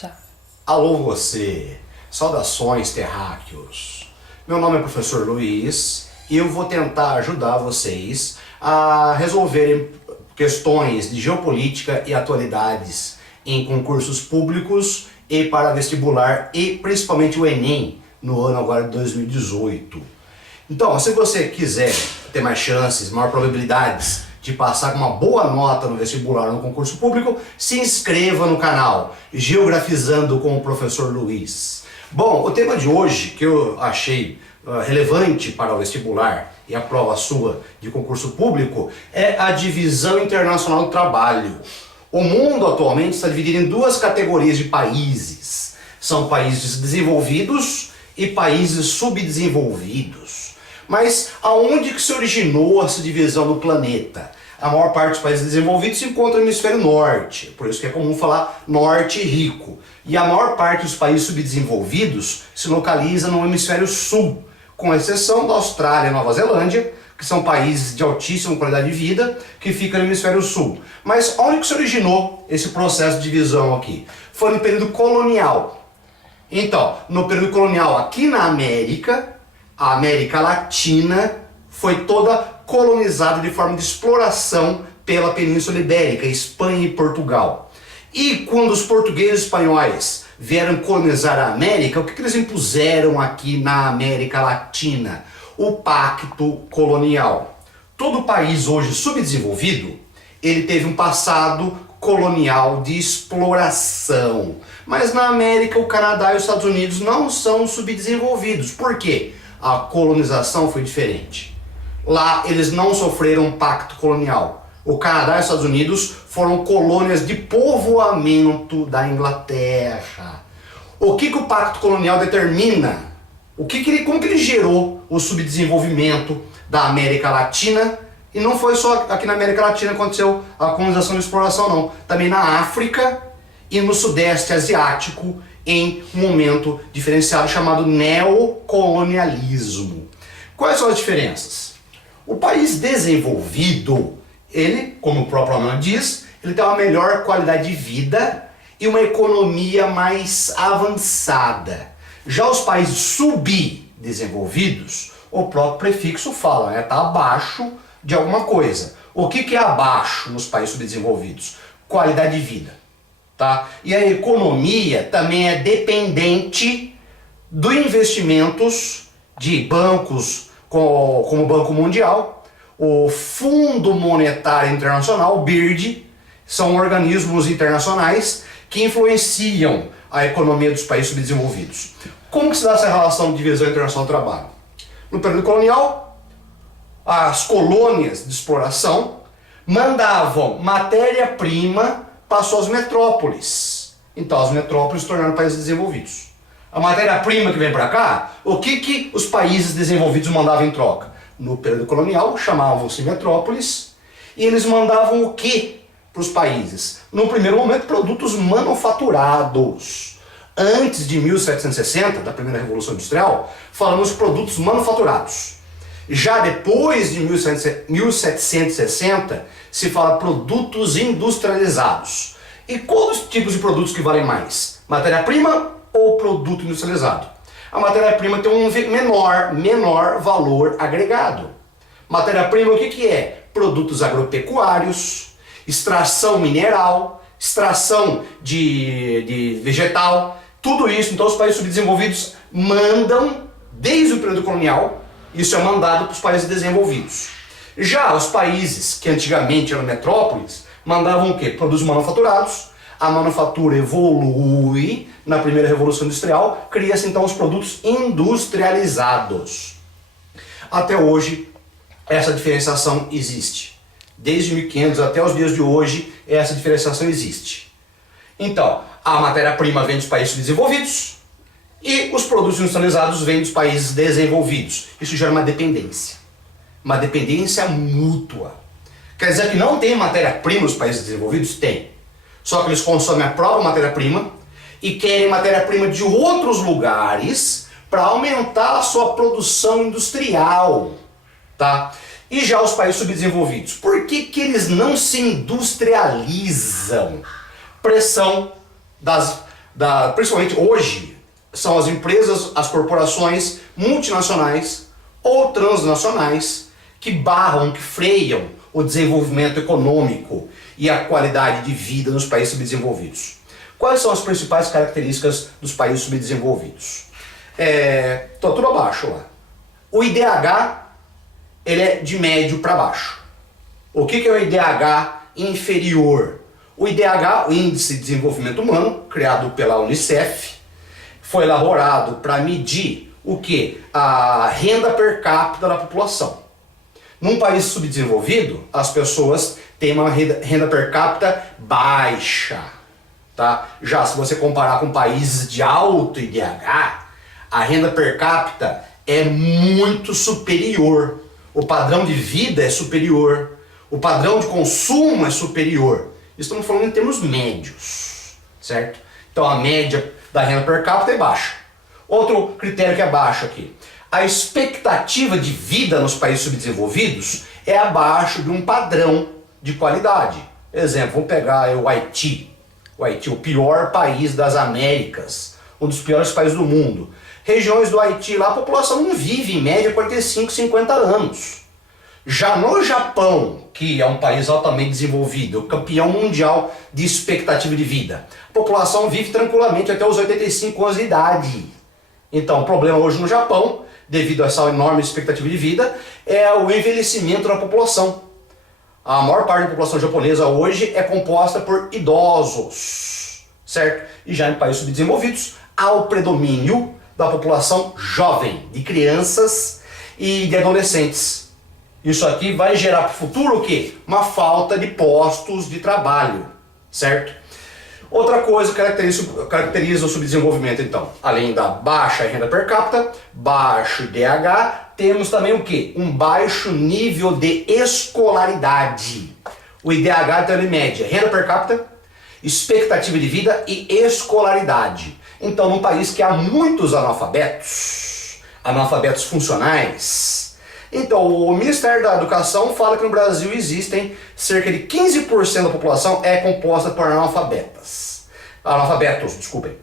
Já. Alô você, saudações terráqueos. Meu nome é professor Luiz e eu vou tentar ajudar vocês a resolverem questões de geopolítica e atualidades em concursos públicos e para vestibular e principalmente o Enem no ano agora de 2018. Então, se você quiser ter mais chances, maior probabilidades de passar com uma boa nota no vestibular no concurso público, se inscreva no canal Geografizando com o professor Luiz. Bom, o tema de hoje que eu achei relevante para o vestibular e a prova sua de concurso público é a divisão internacional do trabalho. O mundo atualmente está dividido em duas categorias de países. São países desenvolvidos e países subdesenvolvidos. Mas aonde que se originou essa divisão do planeta? A maior parte dos países desenvolvidos se encontra no hemisfério norte, por isso que é comum falar norte rico. E a maior parte dos países subdesenvolvidos se localiza no hemisfério sul, com exceção da Austrália e Nova Zelândia, que são países de altíssima qualidade de vida, que ficam no hemisfério sul. Mas onde que se originou esse processo de divisão aqui? Foi no período colonial. Então, no período colonial aqui na América, a América Latina foi toda colonizada de forma de exploração pela Península Ibérica, Espanha e Portugal. E quando os portugueses e espanhóis vieram colonizar a América, o que eles impuseram aqui na América Latina? O Pacto Colonial. Todo país hoje subdesenvolvido, ele teve um passado colonial de exploração. Mas na América, o Canadá e os Estados Unidos não são subdesenvolvidos. Por quê? A colonização foi diferente. Lá eles não sofreram um pacto colonial. O Canadá e os Estados Unidos foram colônias de povoamento da Inglaterra. O que o pacto colonial determina? Como que ele gerou o subdesenvolvimento da América Latina? E não foi só aqui na América Latina que aconteceu a colonização e exploração, não. Também na África e no Sudeste Asiático, em um momento diferenciado chamado neocolonialismo. Quais são as diferenças? O país desenvolvido, ele, como o próprio nome diz, ele tem uma melhor qualidade de vida e uma economia mais avançada. Já os países subdesenvolvidos, o próprio prefixo fala, está abaixo de alguma coisa. O que é abaixo nos países subdesenvolvidos? Qualidade de vida. Tá? E a economia também é dependente dos investimentos de bancos como o Banco Mundial, o Fundo Monetário Internacional, o BIRD, são organismos internacionais que influenciam a economia dos países subdesenvolvidos. Como que se dá essa relação de divisão internacional do trabalho? No período colonial, as colônias de exploração mandavam matéria-prima para suas metrópoles. Então as metrópoles se tornaram países desenvolvidos. A matéria-prima que vem para cá, o que os países desenvolvidos mandavam em troca? No período colonial chamavam-se metrópoles e eles mandavam o que para os países? No primeiro momento, produtos manufaturados. Antes de 1760, da primeira Revolução Industrial, falamos de produtos manufaturados. Já depois de 1760, se fala produtos industrializados. E quais os tipos de produtos que valem mais? Matéria-prima ou produto industrializado? A matéria-prima tem um menor valor agregado. Matéria-prima o que é? Produtos agropecuários, extração mineral, extração de vegetal, tudo isso. Então os países subdesenvolvidos mandam, desde o período colonial, isso é mandado para os países desenvolvidos. Já os países que antigamente eram metrópoles, mandavam o quê? Produtos manufaturados. A manufatura evolui na primeira Revolução Industrial, cria-se então os produtos industrializados. Até hoje, essa diferenciação existe. Desde 1500 até os dias de hoje, essa diferenciação existe. Então, a matéria-prima vem dos países desenvolvidos e os produtos industrializados vêm dos países desenvolvidos. Isso gera uma dependência mútua. Quer dizer que não tem matéria-prima nos países desenvolvidos? Tem. Só que eles consomem a própria matéria-prima e querem matéria-prima de outros lugares para aumentar a sua produção industrial. Tá? E já os países subdesenvolvidos, por que eles não se industrializam? Pressão principalmente hoje, são as empresas, as corporações multinacionais ou transnacionais que barram, que freiam o desenvolvimento econômico e a qualidade de vida nos países subdesenvolvidos. Quais são as principais características dos países subdesenvolvidos? Tô tudo abaixo lá. O IDH, ele é de médio para baixo. O que é o IDH inferior? O IDH, o Índice de Desenvolvimento Humano, criado pela Unicef, foi elaborado para medir o que? A renda per capita da população. Num país subdesenvolvido, as pessoas têm uma renda per capita baixa. Tá? Já se você comparar com países de alto IDH, a renda per capita é muito superior. O padrão de vida é superior. O padrão de consumo é superior. Estamos falando em termos médios, certo? Então a média da renda per capita é baixa. Outro critério que é baixo aqui. A expectativa de vida nos países subdesenvolvidos é abaixo de um padrão de qualidade. Exemplo, vamos pegar o Haiti. O Haiti, o pior país das Américas, um dos piores países do mundo. Regiões do Haiti lá, a população não vive em média 45, 50 anos. Já no Japão, que é um país altamente desenvolvido, campeão mundial de expectativa de vida, a população vive tranquilamente até os 85 anos de idade. Então, o problema hoje no Japão, devido a essa enorme expectativa de vida, é o envelhecimento da população. A maior parte da população japonesa hoje é composta por idosos, certo? E já em países subdesenvolvidos, há o predomínio da população jovem, de crianças e de adolescentes. Isso aqui vai gerar para o futuro o quê? Uma falta de postos de trabalho, certo? Outra coisa que caracteriza o subdesenvolvimento, então, além da baixa renda per capita, baixo IDH, temos também o quê? Um baixo nível de escolaridade. O IDH, então, ele mede renda per capita, expectativa de vida e escolaridade. Então, num país que há muitos analfabetos funcionais, então o Ministério da Educação fala que no Brasil existem cerca de 15% da população é composta por analfabetos, desculpem.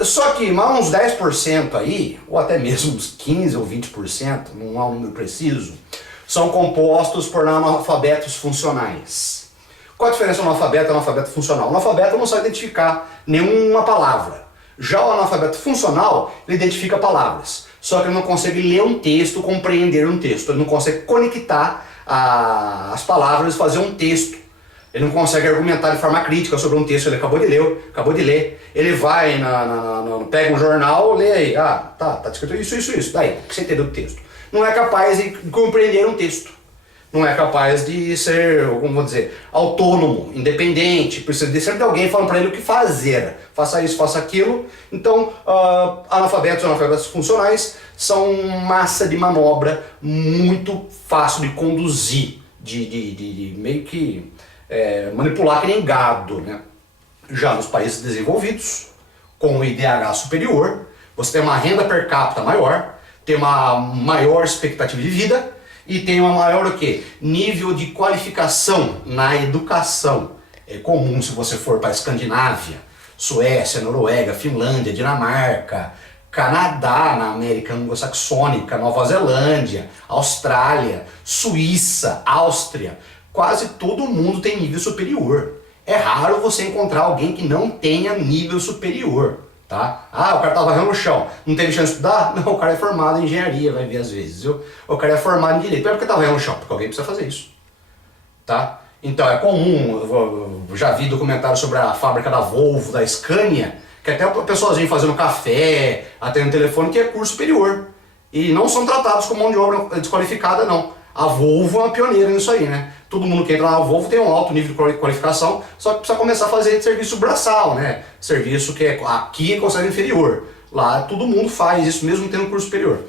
Só que mais uns 10% aí, ou até mesmo uns 15 ou 20%, não há um número preciso, são compostos por analfabetos funcionais. Qual a diferença do analfabeto e analfabeto funcional? O analfabeto não sabe identificar nenhuma palavra. Já o analfabeto funcional, ele identifica palavras. Só que ele não consegue ler um texto, compreender um texto. Ele não consegue conectar as palavras e fazer um texto. Ele não consegue argumentar de forma crítica sobre um texto que ele acabou de ler. Ele vai, pega um jornal, lê aí. Ah, tá escrito isso. Daí, o que você entendeu do texto? Não é capaz de compreender um texto. Não é capaz de ser, como vou dizer, autônomo, independente. Precisa de sempre de alguém falando para ele o que fazer. Faça isso, faça aquilo. Então, analfabetos funcionais são massa de manobra muito fácil de conduzir, de meio que manipular que nem gado, né? Já nos países desenvolvidos, com o IDH superior, você tem uma renda per capita maior, tem uma maior expectativa de vida e tem uma maior o quê? Nível de qualificação na educação. É comum se você for para a Escandinávia, Suécia, Noruega, Finlândia, Dinamarca, Canadá, na América Anglo-Saxônica, Nova Zelândia, Austrália, Suíça, Áustria, quase todo mundo tem nível superior. É raro você encontrar alguém que não tenha nível superior, tá? Ah, o cara tá varrendo no chão, não teve chance de estudar? Não, o cara é formado em engenharia, vai ver às vezes, viu? O cara é formado em direito. Mas por que tá varrendo no chão? Porque alguém precisa fazer isso, tá? Então é comum, eu já vi documentário sobre a fábrica da Volvo, da Scania, que até o pessoalzinho fazendo café, atendendo telefone, que é curso superior. E não são tratados como mão de obra desqualificada, não. A Volvo é uma pioneira nisso aí, né? Todo mundo que entra na Volvo tem um alto nível de qualificação, só que precisa começar a fazer serviço braçal, né? Serviço que aqui é considerado inferior. Lá todo mundo faz isso mesmo tendo curso superior.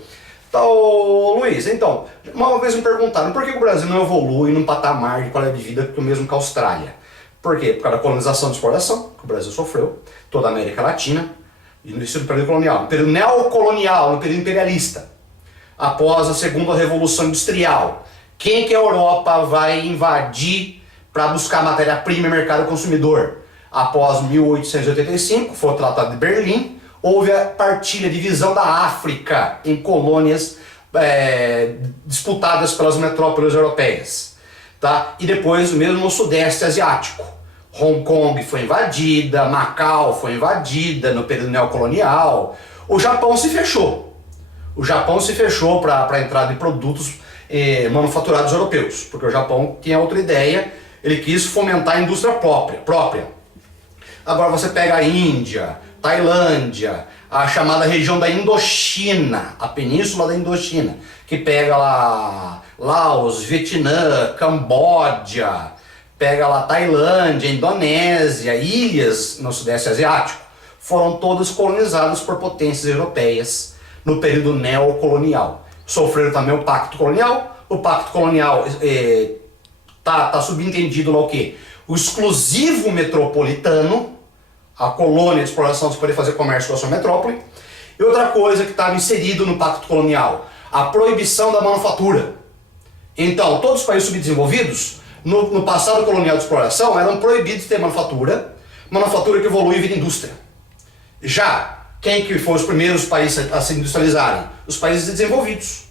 Então, Luiz, uma vez me perguntaram por que o Brasil não evolui num patamar de qualidade de vida que o mesmo que a Austrália? Por quê? Por causa da colonização e exploração, que o Brasil sofreu, toda a América Latina, e no período colonial, no período neocolonial, no período imperialista. Após a segunda revolução industrial, quem que a Europa vai invadir para buscar matéria-prima e mercado consumidor? após 1885, foi o Tratado de Berlim, houve a partilha, divisão da África em colônias disputadas pelas metrópoles europeias, tá? E depois mesmo no Sudeste Asiático. Hong Kong foi invadida, Macau foi invadida no período neocolonial. O Japão se fechou. O Japão se fechou para a entrada de produtos manufaturados europeus, porque o Japão tinha outra ideia, ele quis fomentar a indústria própria. Agora você pega a Índia, Tailândia, a chamada região da Indochina, a península da Indochina, que pega lá Laos, Vietnã, Camboja, pega lá Tailândia, Indonésia, ilhas no Sudeste Asiático, foram todas colonizadas por potências europeias no período neocolonial. Sofreram também o Pacto Colonial. O Pacto Colonial tá subentendido lá o quê? O exclusivo metropolitano, a colônia de exploração para poder fazer comércio com a sua metrópole. E outra coisa que estava inserido no Pacto Colonial, a proibição da manufatura. Então, todos os países subdesenvolvidos, no passado colonial de exploração, eram proibidos de ter manufatura que evolui e vira indústria. Já, quem que foram os primeiros países a se industrializarem? Os países desenvolvidos,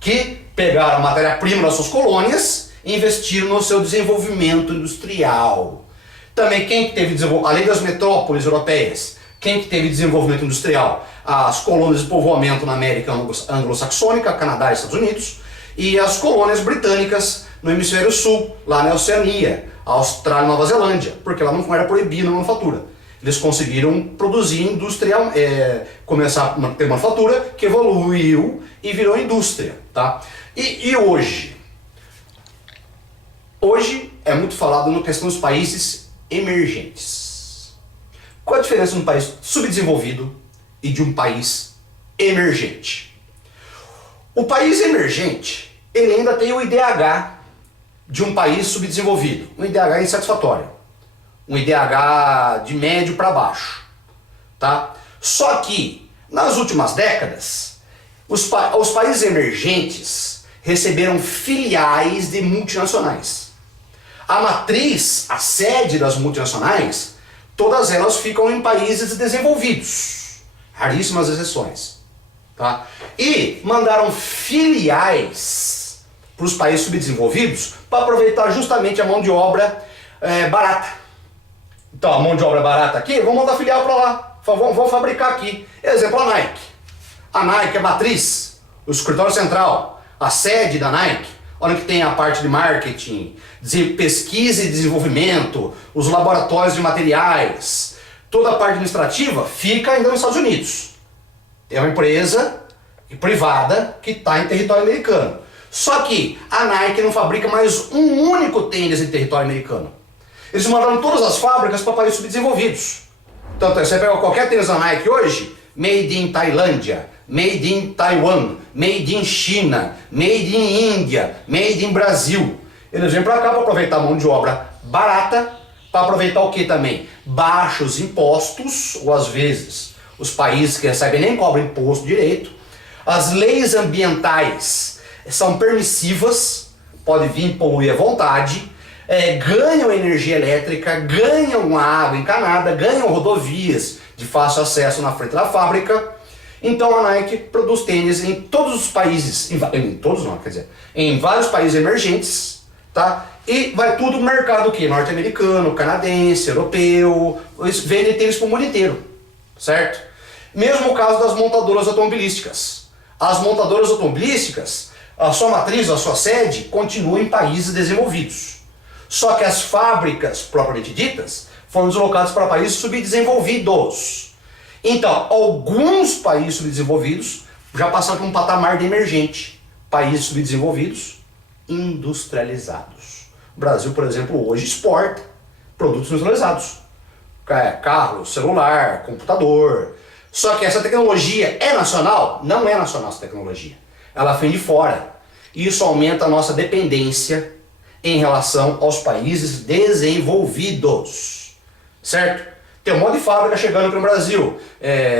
que pegaram a matéria-prima das suas colônias e investiram no seu desenvolvimento industrial. Também quem que teve além das metrópoles europeias, quem que teve desenvolvimento industrial? As colônias de povoamento na América anglo-saxônica, Canadá e Estados Unidos, e as colônias britânicas no hemisfério sul, lá na Oceania, Austrália e Nova Zelândia, porque lá não era proibida a manufatura. Eles conseguiram produzir industrial, começar a ter manufatura, que evoluiu e virou indústria, tá? E hoje? Hoje é muito falado na questão dos países emergentes. Qual a diferença de um país subdesenvolvido e de um país emergente? O país emergente, ele ainda tem o IDH de um país subdesenvolvido, um IDH insatisfatório, um IDH de médio para baixo, tá? Só que nas últimas décadas, os países emergentes receberam filiais de multinacionais. A matriz, a sede das multinacionais, todas elas ficam em países desenvolvidos, raríssimas exceções, tá? E mandaram filiais para os países subdesenvolvidos para aproveitar justamente a mão de obra barata. Então, a mão de obra barata aqui, vamos mandar filial para lá, vamos fabricar aqui. Exemplo, a Nike. A Nike é a matriz, o escritório central, a sede da Nike, onde que tem a parte de marketing, pesquisa e desenvolvimento, os laboratórios de materiais, toda a parte administrativa fica ainda nos Estados Unidos. É uma empresa privada que está em território americano. Só que a Nike não fabrica mais um único tênis em território americano. Eles mandaram todas as fábricas para países subdesenvolvidos. Tanto você pega qualquer tênis da Nike hoje, made in Tailândia, made in Taiwan, made in China, made in Índia, made in Brasil. Eles vêm para cá para aproveitar a mão de obra barata, para aproveitar o que também? Baixos impostos, ou às vezes os países que recebem nem cobram imposto direito. As leis ambientais são permissivas, pode vir poluir à vontade, ganham energia elétrica, ganham água encanada, ganham rodovias de fácil acesso na frente da fábrica. Então a Nike produz tênis em todos os países, em vários países emergentes, tá? E vai tudo no mercado aqui, norte-americano, canadense, europeu, eles vendem tênis para o mundo inteiro, certo? Mesmo o caso das montadoras automobilísticas. As montadoras automobilísticas, a sua matriz, a sua sede, continua em países desenvolvidos. Só que as fábricas, propriamente ditas, foram deslocadas para países subdesenvolvidos. Então, alguns países subdesenvolvidos já passaram por um patamar de emergente. Países subdesenvolvidos, industrializados. O Brasil, por exemplo, hoje exporta produtos industrializados. Carro, celular, computador. Só que essa tecnologia é nacional? Não é nacional essa tecnologia. Ela vem de fora. Isso aumenta a nossa dependência em relação aos países desenvolvidos. Certo? Tem um monte de fábrica chegando aqui no Brasil.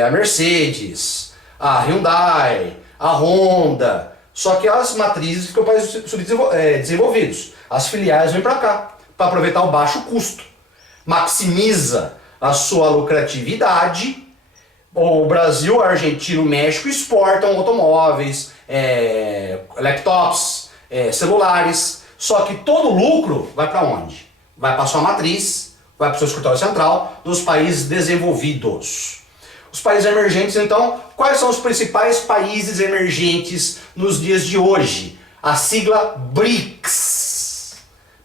A Mercedes, a Hyundai, a Honda. Só que as matrizes ficam países desenvolvidos. As filiais vêm para cá, para aproveitar o baixo custo. maximiza a sua lucratividade. O Brasil, a Argentina e o México exportam automóveis, laptops, celulares, só que todo o lucro vai para onde? Vai para sua matriz, vai para o seu escritório central dos países desenvolvidos. Os países emergentes, então, quais são os principais países emergentes nos dias de hoje? A sigla BRICS.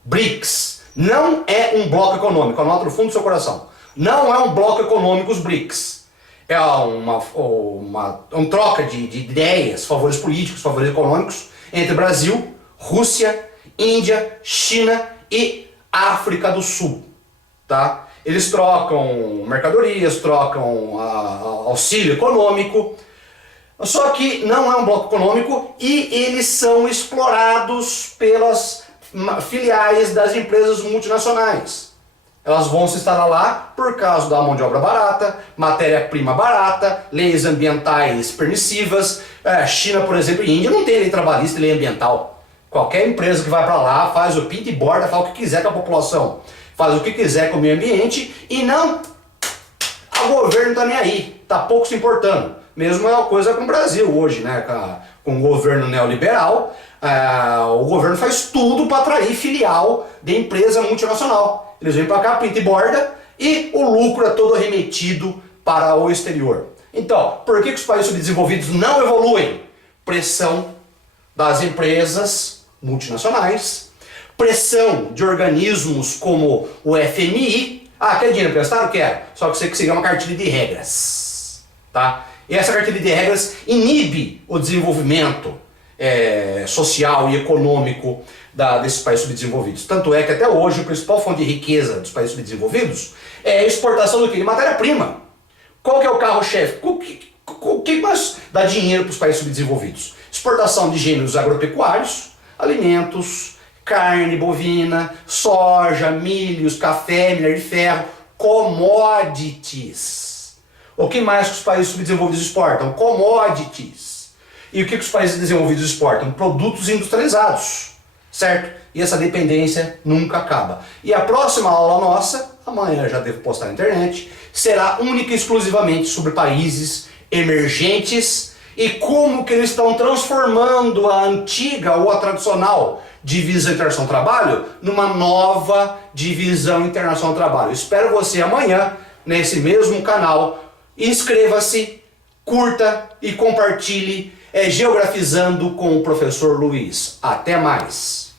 BRICS não é um bloco econômico, anota no fundo do seu coração. Não é um bloco econômico os BRICS. É uma troca de ideias, favores políticos, favores econômicos entre Brasil, Rússia, Índia, China e África do Sul. Tá? Eles trocam mercadorias, trocam auxílio econômico, só que não é um bloco econômico e eles são explorados pelas filiais das empresas multinacionais. Elas vão se instalar lá por causa da mão de obra barata, matéria-prima barata, leis ambientais permissivas. China, por exemplo, e Índia não tem lei trabalhista e lei ambiental. Qualquer empresa que vai para lá faz o pinta e borda, faz o que quiser com a população, faz o que quiser com o meio ambiente e não, o governo não está nem aí, está pouco se importando. Mesmo é uma coisa com o Brasil hoje, né? Com o governo neoliberal, o governo faz tudo para atrair filial de empresa multinacional. Eles vêm para cá, pinta e borda, e o lucro é todo remetido para o exterior. Então, por que os países subdesenvolvidos não evoluem? Pressão das empresas multinacionais, pressão de organismos como o FMI. Quer dinheiro emprestado? Quero. Só que você tem que seguir uma cartilha de regras. Tá? E essa cartilha de regras inibe o desenvolvimento social e econômico desses países subdesenvolvidos. Tanto é que até hoje a principal fonte de riqueza dos países subdesenvolvidos é a exportação do quê? De matéria-prima. Qual que é o carro-chefe? O que mais dá dinheiro para os países subdesenvolvidos? Exportação de gêneros agropecuários, alimentos, carne bovina, soja, milhos, café, minério de ferro, commodities. O que mais que os países subdesenvolvidos exportam? Commodities. E o que os países desenvolvidos exportam? Produtos industrializados, certo? E essa dependência nunca acaba. E a próxima aula nossa, amanhã já devo postar na internet, será única e exclusivamente sobre países emergentes e como que eles estão transformando a antiga ou a tradicional divisão internacional-trabalho numa nova divisão internacional-trabalho. Espero você amanhã nesse mesmo canal. Inscreva-se, curta e compartilhe Geografizando com o professor Luiz. Até mais!